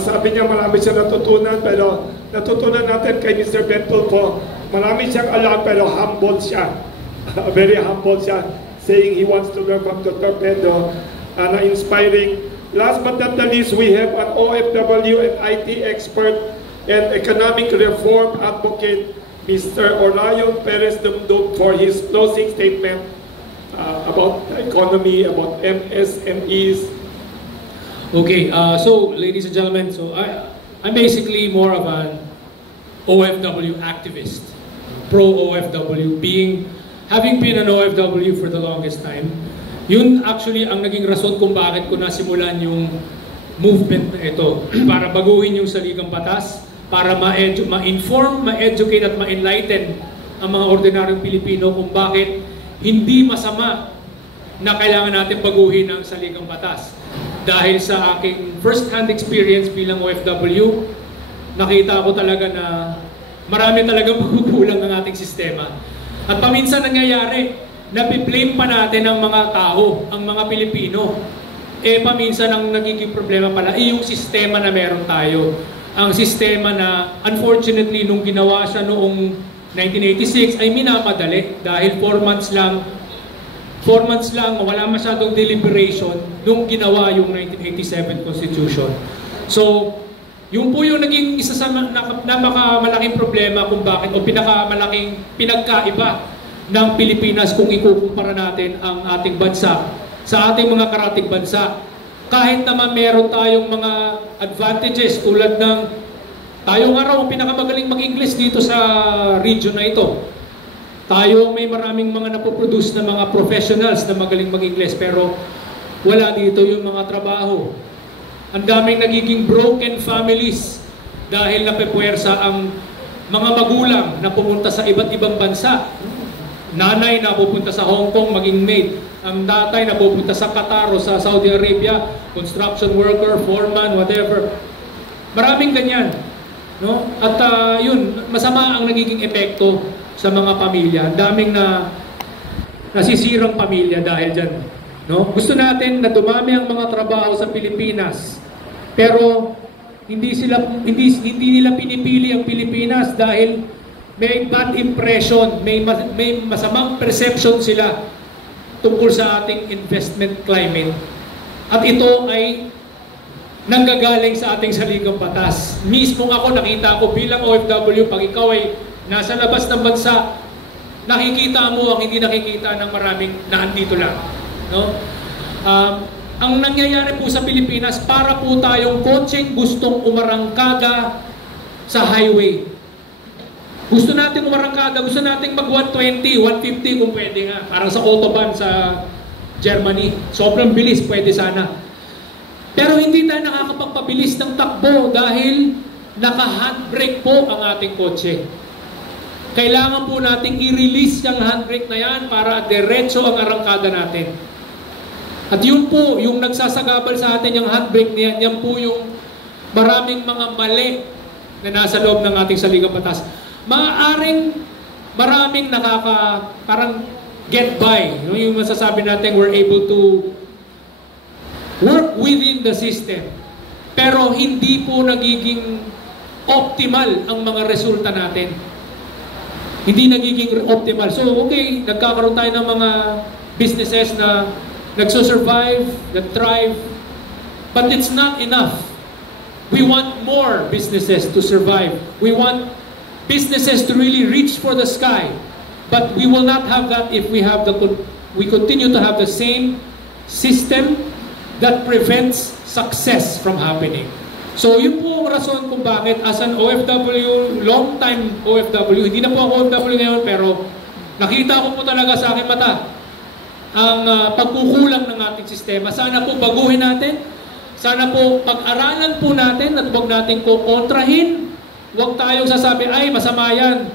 Sabi niya marami siya natutunan, pero natutunan natin kay Mr. Ben Tulfo, marami siyang alam pero humble siya. Very humble siya, saying he wants to learn from Dr. Pedro, na-inspiring. Last but not the least, we have an OFW and IT expert and economic reform advocate, Mr. Orion Perez Dumdum, for his closing statement about the economy, about MSMEs. Okay, so ladies and gentlemen, so I'm basically more of an OFW activist, pro-OFW, having been an OFW for the longest time. Yun actually ang naging rason kung bakit ko nasimulan yung movement na ito, para baguhin yung saligang batas, para ma-inform, ma-educate at ma-enlighten ang mga ordinaryong Pilipino kung bakit hindi masama na kailangan natin baguhin ang saligang batas. Dahil sa aking first-hand experience bilang OFW, nakita ko talaga na marami talagang pagkukulang ng ating sistema. At paminsan nangyayari, napiblame pa natin ang mga tao, ang mga Pilipino. Paminsan ang nagiging problema pala, yung sistema na meron tayo. Ang sistema na, unfortunately, nung ginawa siya noong 1986, ay minamadali dahil 4 months lang, wala masyadong deliberation nung ginawa yung 1987 Constitution. So, yung po yung naging isa sa napakamalaking problema kung bakit, o pinakamalaking pinagkaiba ng Pilipinas kung ikukumpara natin ang ating bansa sa ating mga karatig bansa. Kahit naman meron tayong mga advantages tulad ng tayo nga raw pinakamagaling mag-English dito sa region na ito. Tayo may maraming mga napoproduce na mga professionals na magaling mag-Ingles, pero wala dito yung mga trabaho. Ang daming nagiging broken families dahil napepuwersa ang mga magulang na pumunta sa iba't ibang bansa. Nanay na pupunta sa Hong Kong maging maid. Ang tatay na pupunta sa Qatar o sa Saudi Arabia, construction worker, foreman, whatever. Maraming ganyan. No? At yun, masama ang nagiging epekto sa mga pamilya. Ang daming nasisirang pamilya dahil dyan. No? Gusto natin na dumami ang mga trabaho sa Pilipinas. Pero hindi nila pinipili ang Pilipinas dahil may bad impression, may masamang perception sila tungkol sa ating investment climate. At ito ay nanggagaling sa ating saligang batas. Mismo ako, nakita ko bilang OFW, pag ikaw ay nasa labas ng bansa, nakikita mo ang hindi nakikita ng maraming naandito lang. No? Ang nangyayari po sa Pilipinas, para po tayong kotseng gustong umarangkada sa highway. Gusto natin umarangkada, gusto natin mag 120, 150 kung pwede nga. Parang sa autobahn sa Germany. Sobrang bilis, pwede sana. Pero hindi tayo nakakapagpabilis ng takbo dahil naka-handbrake po ang ating kotse. Kailangan po nating i-release yung handbrake na yan para diretso ang arangkada natin. At yun po, yung nagsasagabal sa atin yung handbrake niyan, yan po yung maraming mga mali na nasa loob ng ating saligang batas. Maaaring maraming parang get by. Yung masasabi natin, we're able to work within the system. Pero hindi po nagiging optimal ang mga resulta natin. Hindi nagiging optimal. So, okay, nagkakaroon tayo ng mga businesses na nagsusurvive, that thrive, but it's not enough. We want more businesses to survive. We want businesses to really reach for the sky. But we will not have that if we continue to have the same system that prevents success from happening. So yun po ang rason kung bakit as an OFW, long time OFW, hindi na po ako OFW ngayon, pero nakita ko po talaga sa aking mata ang pagkukulang ng ating sistema. Sana po baguhin natin, sana po pag-aralan po natin at huwag natin kukontrahin. Huwag tayong sasabi, ay masama yan,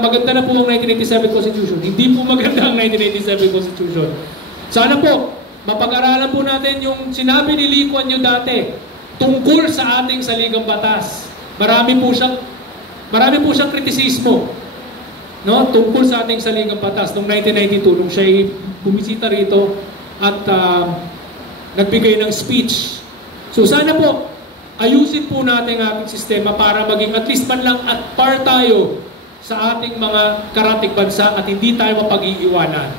maganda na po ang 1987 Constitution. Hindi po maganda ang 1987 Constitution. Sana po mapag-aralan po natin yung sinabi ni Lee Kuan Yew dati tungkol sa ating saligang batas. Marami po siyang kritisismo, no, tungkol sa ating saligang batas noong 1992 nung siya bumisita rito at nagbigay ng speech. So sana po ayusin po natin ang ating sistema para maging at least man lang at par tayo sa ating mga karatig bansa at hindi tayo mapag-iiwanan.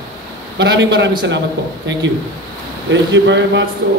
Maraming salamat po. Thank you. Thank you very much to